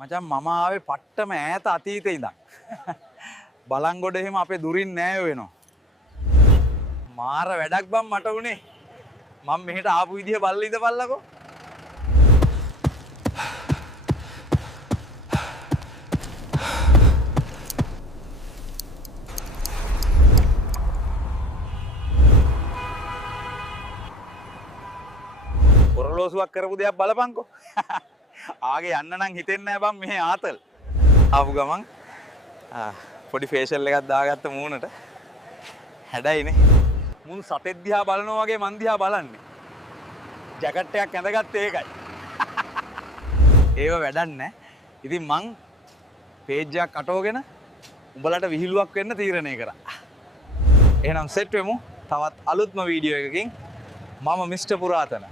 මචං මම ආවේ පට්ටම ඈත අතීතේ ඉඳන්. බලංගොඩ එහෙම අපේ දුරින් නෑ වෙනවා. මාර වැඩක් බම් මට උනේ. මම මෙහෙට ආපු විදිය බලලා ඉඳපල්ලකෝ. ඔරලෝසුවක් කරපු දෙයක් බලපන්කෝ. ආගේ යන්න නම් හිතෙන්නේ නැහැ බං මෙහෙ ආතල්. ආපු ගමන් පොඩි ෆේෂල් එකක් දාගත්ත මූණට. හැඩයිනේ. මුන් සතෙක් දිහා බලනවා වගේ මන් දිහා බලන්නේ. ජැකට් එකක් ඇඳගත්තේ ඒකයි. ඒව වැඩක් නැහැ. ඉතින් මං පේජ් එකක් අටවගෙන උඹලට විහිළුවක් වෙන්න තීරණය කරා. එහෙනම් සෙට් වෙමු. තවත් අලුත්ම වීඩියෝ එකකින්. මම මිස්ටර් පුරාතන.